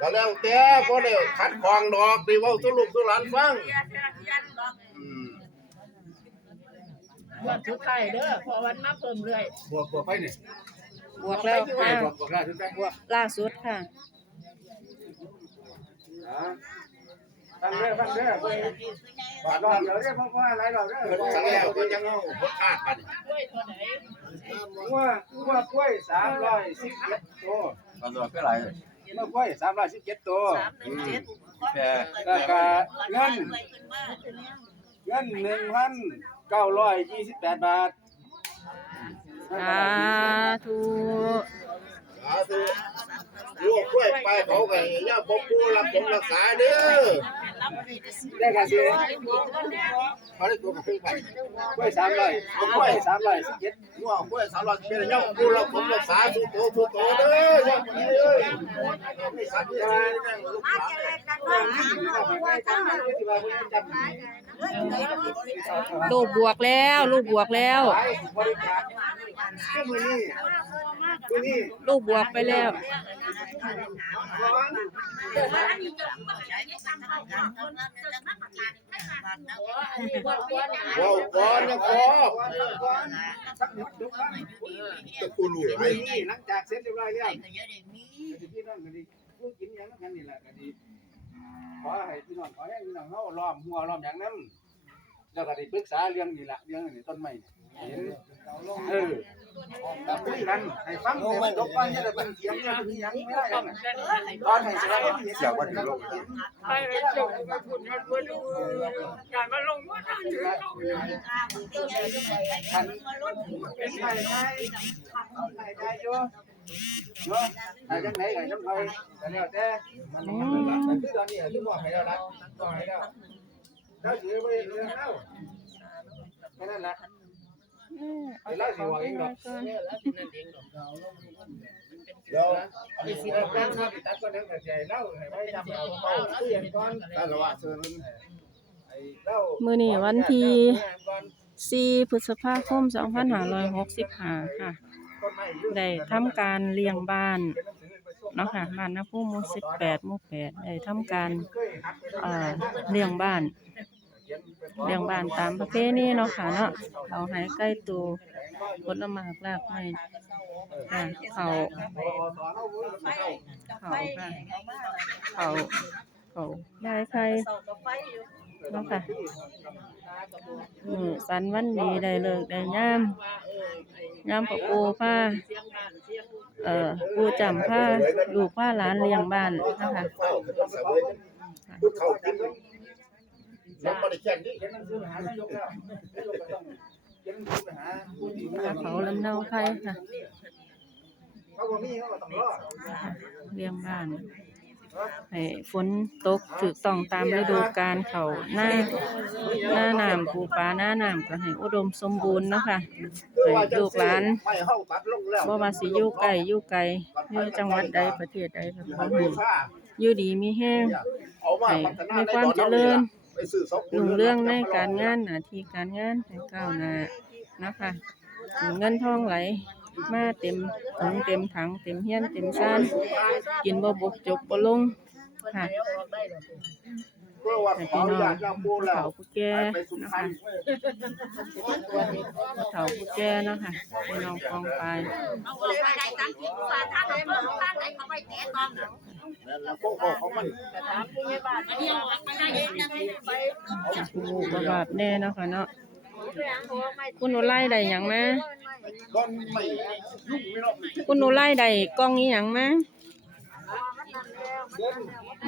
ก็แล้วแต่บ่ได้ขัดขวางดอกดีเว้าสู่ลูกสู่หลานฟังอืมบวกทุกไข่เด้อพอวันมาเพิ่มเรื่อยบวกบวกไปนี่บวกแล้วค่ะบวกบวกได้ถึงได้บวกล่าสุดค่ะฟังเด้อฟังเด้อบาดรอบเดี๋ยวเด้อพ่อพ่ออะไรรอบเด้อเพิ่นสั่งแล้วก็ยังเอาบ่คาดกันกล้วยตัวไหนงัวงัวกล้วยสามร้อยสิบเจ็ดตัวเอาตัวก็หลาย งัวกล้วยสามร้อยสิบเจ็ดตัวอืมแค่แล้วก็เงิน เงินหนึ่งพันเก้าร้อยยี่สิบแปดบาทสาธุสาธุลูกกล้วยไปเขาก็อย่าบ่ปูรับผมรักษาเด้อ ได้กันสิเขาได้ตัวกับเพิ่นไปกล้วยสามร้อยกล้วยสามร้อยสิบเจ็ดงัวกล้วยสามร้อยเป็นย่อมปูรับผมรักษาทุโตสุโตเด้อย่อมเอ้ยไม่สัตว์อะไรนั่งลูกหลานลูกบวกแล้ว ลูกบวกแล้ว ก็มือนี่มือนี่ลูกบวกไปแล้ว ว้าวก่อนยังพอสักหมดทุกครั้งจะกูรู้ไหมมือนี่หลังจากเสร็จเรียบร้อยแล้วพี่น้องก็ดีผู้กินย่างนั้นนี่แหละก็ดีขอให้พี่น้องขอให้พี่น้องเขาล้อมหัวล้อมอย่างนั้นแล้วก็ได้ปรึกษาเรื่องนี่แหละเรื่องนี่ต้นไม้เห็น เออกับคุยกันให้ฟังให้มันจบก่อนอย่าได้เป็นเถียงอย่าเป็นเถียงไม่ได้กันตอนให้แสดงความเห็นเสียว่าถึงโลกไปจบไปพูดกันว่าลูกการมาลงว่าทางถึงคันเป็นไทยไทยไทยไทยอยู่เนาะไทยจังไหนก็จังไทยก็แล้วแต่มันมันคือตอนนี้ที่บอกให้เราละบอกให้เราเราสิบ่ได้เรื่องเล่าแค่นั้นแหละ เวลาสิว่าเองดอกเดี๋ยวไอ้สิเราตั้งมาไปตัดก็นึกแต่ใจเล่าให้ไว้จำเอาเป้าคืออย่างก่อนถ้าเราว่าเชิญมันไอ้เล่ามื้อนี้วันที่ 4 พฤษภาคม 2565 ค่ะ ได้ทำการเลี้ยงบ้านเนาะค่ะบ้านนาภูหมู่18หมู่8ได้ทำการเอ่อเลี้ยงบ้าน เลี้ยงบ้านตามประเพณีเนาะค่ะเนาะเอาให้ใกล้ตัวผลไม้รากไม้ค่ะเขาเขาค่ะเขาเขายายไข่เนาะค่ะมือสันวันดีได้เลิกได้ย่ามย่ามปะปูผ้าเอ่อปูจำผ้าลูกผ้าหลานเลี้ยงบ้านนะคะ เข้าเสวยพูดเข้ากินแล้วบ่ได้แข่งดิเขียนหนังสือไปหานายกแล้วนายกก็ต้องเขียนหนังสือไปหาผู้ที่กระเขาลำเนาไข่ค่ะเขาบ่มีเขาก็ต้องรอเลี้ยงบ้านให้ฝนตกถูกต้องตามฤดูกาลเขาหน้าหน้าน้ำปูปลาหน้าน้ำก็ให้อุดมสมบูรณ์เนาะค่ะให้ลูกหลานไม่เฮาตัดลงแล้วบ่ว่าสิอยู่ไกลอยู่ไกลอยู่จังหวัดใดประเทศใดก็ขอให้อยู่ดีมีแห้งเอามาให้พัฒนามีในความเจริญ ไปซื้อสองรุ่งเรื่องในการงานหน้าที่การงานให้ก้าวหน้านะคะเงินทองไหลมาเต็มถุงเต็มถังเต็มเฮียนเต็มซ่านกินบ่บกจบบ่ลงค่ะเพื่อว่าให้ขอพี่อน้องนุญาตนำปูผู้แล้วเฒ่าผู้แก่ไปสุนะพรรคะณผู้เฒ่าผู้แก่เนาะค่ะพี่น้องกองไป นั่นล่ะพวกของมันผู้ประบาทแน่เนาะค่ะเนาะคุณหนูไล่ได้หยังมาก้อนไม่ยุ่งไม่รอกคุณหนูไล่ได้กล้องนี้หยังมา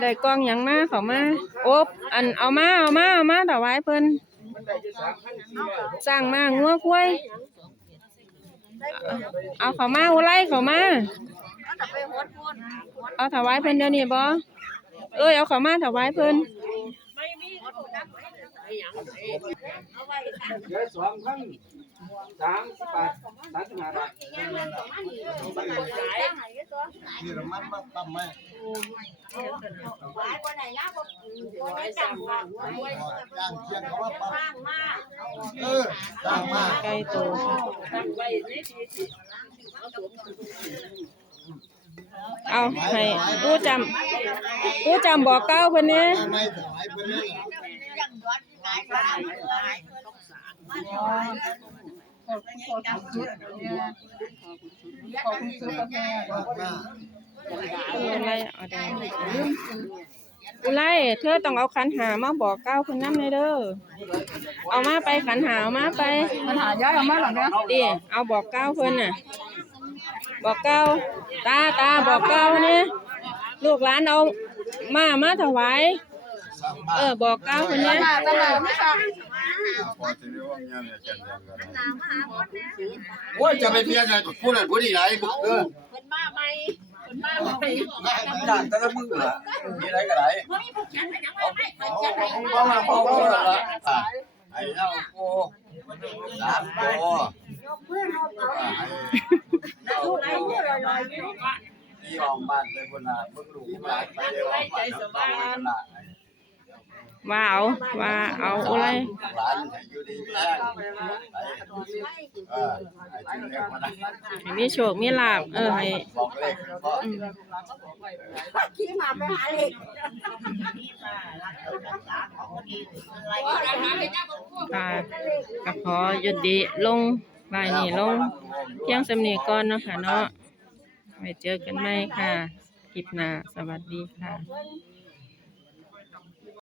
ได้กล้องหยังมาเขามาโอ๊บอันเอามาเอามาเอามาถวายเพิ่นสร้างมางัวควยเอาเขามาอุไล่เขามา เอาถวายเพิ่นเดี๋ยวนี้บ่เอ้ยเอาเขามาถวายเพิ่นเดี๋ยวสองพันสามสิบบาทสามสิบห้าบาทนี่ละมันมาปั๊มไม่จ้างเคียงเขาว่าปั๊มเออจ้างมาไก่โต เอาให้ผู้จผู้จำบอกเก้าเพิ่นเนี่ยไม่ถวายเพิ่นเลยอุไรเอาได้อุไรเธอต้องเอาขันหามาบอกเก้าเพิ่นนำเลยเด้อ เอามาไปขันหาเอามาไปมันหาย้ายออกมาหรอเนี่ยดิเอาบอกเก้าเพิ่นน่ะ บอกเก้าตาตาบอกเก้าเนี่ยลูกหลานเอามามาถวายเออบอกเก้าเพิ่นเนี่ยตลาดไม่สั่งโอ้ยจะไปเพียงไงผู้นั้นผู้นี้ไหนเออด่านแต่ละมือละมีอะไรก็ได้เอามาเอามาละไอ้เจ้าโกสามโก ที่ออกบ้านเลยคนละเบิ่งลูกหลานไปเดียวบ้านสบายว่าเอาว่าเอาอุไรหลานให้อยู่ดีมีแรงเออให้ถึงเรียกมาได้ให้มีโชคมีลาภเออให้บอกเลขเพราะอืมขี่มาไปหาเล็กค่ะก็ขอหยุดดีลงบายนี้ลงเพียงสำเนีก่อนเนาะค่ะเนาะ ไว้เจอกันใหม่ค่ะคลิปหน้าสวัสดีค่ะ